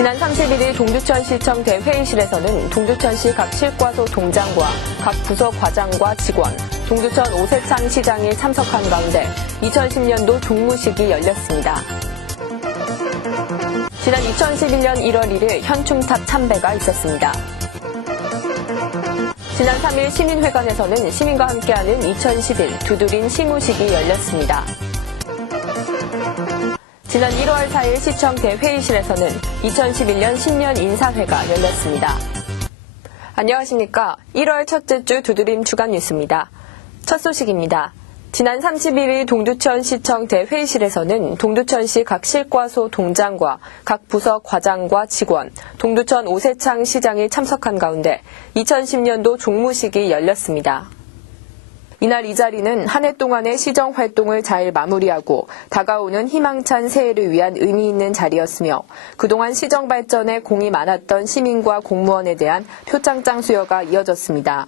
지난 31일 동두천시청 대회의실에서는 동두천시 각 실과소 동장과 각 부서 과장과 직원, 동두천 오세창 시장이 참석한 가운데 2010년도 종무식이 열렸습니다. 지난 2011년 1월 1일 현충탑 참배가 있었습니다. 지난 3일 시민회관에서는 시민과 함께하는 2011 두드림 시무식이 열렸습니다. 지난 1월 4일 시청 대회의실에서는 2011년 신년 인사회가 열렸습니다. 안녕하십니까. 1월 첫째 주 두드림 주간 뉴스입니다. 첫 소식입니다. 지난 31일 동두천 시청 대회의실에서는 동두천시 각 실과소 동장과 각 부서 과장과 직원, 동두천 오세창 시장이 참석한 가운데 2010년도 종무식이 열렸습니다. 이날 이 자리는 한 해 동안의 시정 활동을 잘 마무리하고 다가오는 희망찬 새해를 위한 의미 있는 자리였으며 그동안 시정 발전에 공이 많았던 시민과 공무원에 대한 표창장 수여가 이어졌습니다.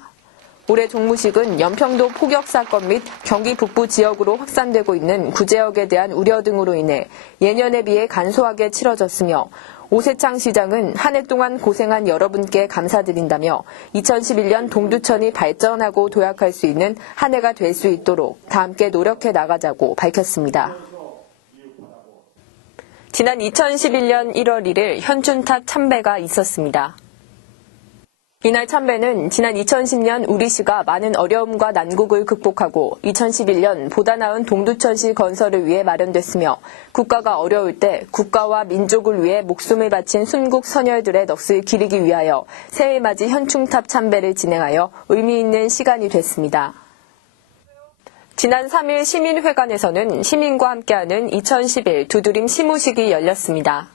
올해 종무식은 연평도 포격 사건 및 경기 북부 지역으로 확산되고 있는 구제역에 대한 우려 등으로 인해 예년에 비해 간소하게 치러졌으며 오세창 시장은 한 해 동안 고생한 여러분께 감사드린다며 2011년 동두천이 발전하고 도약할 수 있는 한 해가 될 수 있도록 다 함께 노력해 나가자고 밝혔습니다. 지난 2011년 1월 1일 현춘탑 참배가 있었습니다. 이날 참배는 지난 2010년 우리시가 많은 어려움과 난국을 극복하고 2011년 보다 나은 동두천시 건설을 위해 마련됐으며 국가가 어려울 때 국가와 민족을 위해 목숨을 바친 순국 선열들의 넋을 기리기 위하여 새해 맞이 현충탑 참배를 진행하여 의미 있는 시간이 됐습니다. 지난 3일 시민회관에서는 시민과 함께하는 2011 두드림 시무식이 열렸습니다.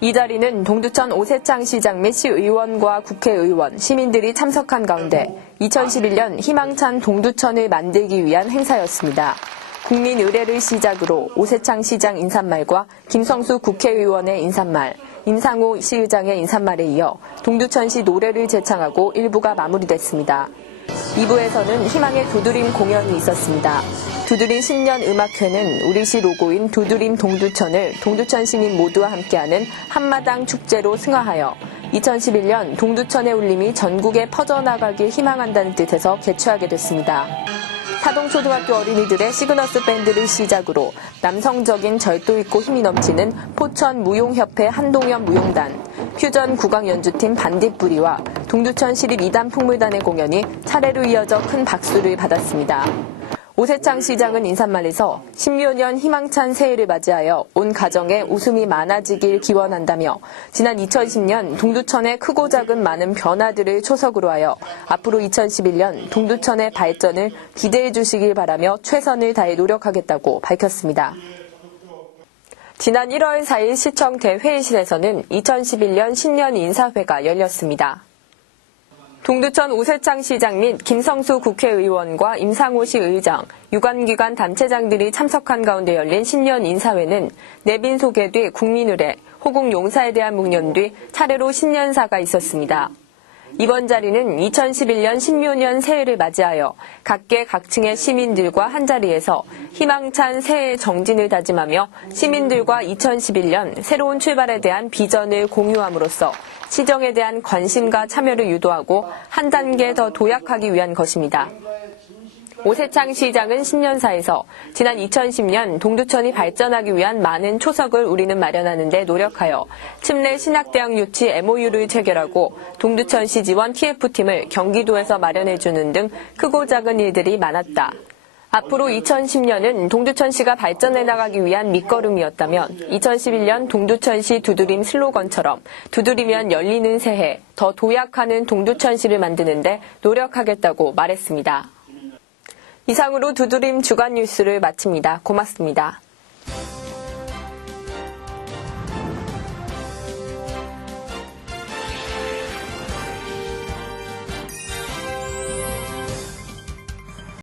이 자리는 동두천 오세창 시장 및 시의원과 국회의원, 시민들이 참석한 가운데 2011년 희망찬 동두천을 만들기 위한 행사였습니다. 국민 의례를 시작으로 오세창 시장 인사말과 김성수 국회의원의 인사말, 임상호 시의장의 인사말에 이어 동두천시 노래를 제창하고 일부가 마무리됐습니다. 2부에서는 희망의 두드림 공연이 있었습니다. 두드림 신년 음악회는 우리시 로고인 두드림 동두천을 동두천 시민 모두와 함께하는 한마당 축제로 승화하여 2011년 동두천의 울림이 전국에 퍼져나가길 희망한다는 뜻에서 개최하게 됐습니다. 사동초등학교 어린이들의 시그너스 밴드를 시작으로 남성적인 절도 있고 힘이 넘치는 포천 무용협회 한동현 무용단, 퓨전 국악 연주팀 반딧불이와 동두천 시립 2단 풍물단의 공연이 차례로 이어져 큰 박수를 받았습니다. 오세창 시장은 인사말에서 16년 희망찬 새해를 맞이하여 온 가정에 웃음이 많아지길 기원한다며 지난 2010년 동두천의 크고 작은 많은 변화들을 초석으로 하여 앞으로 2011년 동두천의 발전을 기대해 주시길 바라며 최선을 다해 노력하겠다고 밝혔습니다. 지난 1월 4일 시청 대회의실에서는 2011년 신년 인사회가 열렸습니다. 동두천 오세창 시장 및 김성수 국회의원과 임상호 시 의장, 유관기관 단체장들이 참석한 가운데 열린 신년 인사회는 내빈 소개 뒤 국민의례, 호국 용사에 대한 묵념 뒤 차례로 신년사가 있었습니다. 이번 자리는 2011년 신묘년 새해를 맞이하여 각계 각층의 시민들과 한자리에서 희망찬 새해 정진을 다짐하며 시민들과 2011년 새로운 출발에 대한 비전을 공유함으로써 시정에 대한 관심과 참여를 유도하고 한 단계 더 도약하기 위한 것입니다. 오세창 시장은 신년사에서 지난 2010년 동두천이 발전하기 위한 많은 초석을 우리는 마련하는 데 노력하여 침례 신학대학 유치 MOU를 체결하고 동두천시 지원 TF팀을 경기도에서 마련해주는 등 크고 작은 일들이 많았다. 앞으로 2010년은 동두천시가 발전해 나가기 위한 밑거름이었다면 2011년 동두천시 두드림 슬로건처럼 두드리면 열리는 새해, 더 도약하는 동두천시를 만드는데 노력하겠다고 말했습니다. 이상으로 두드림 주간 뉴스를 마칩니다. 고맙습니다.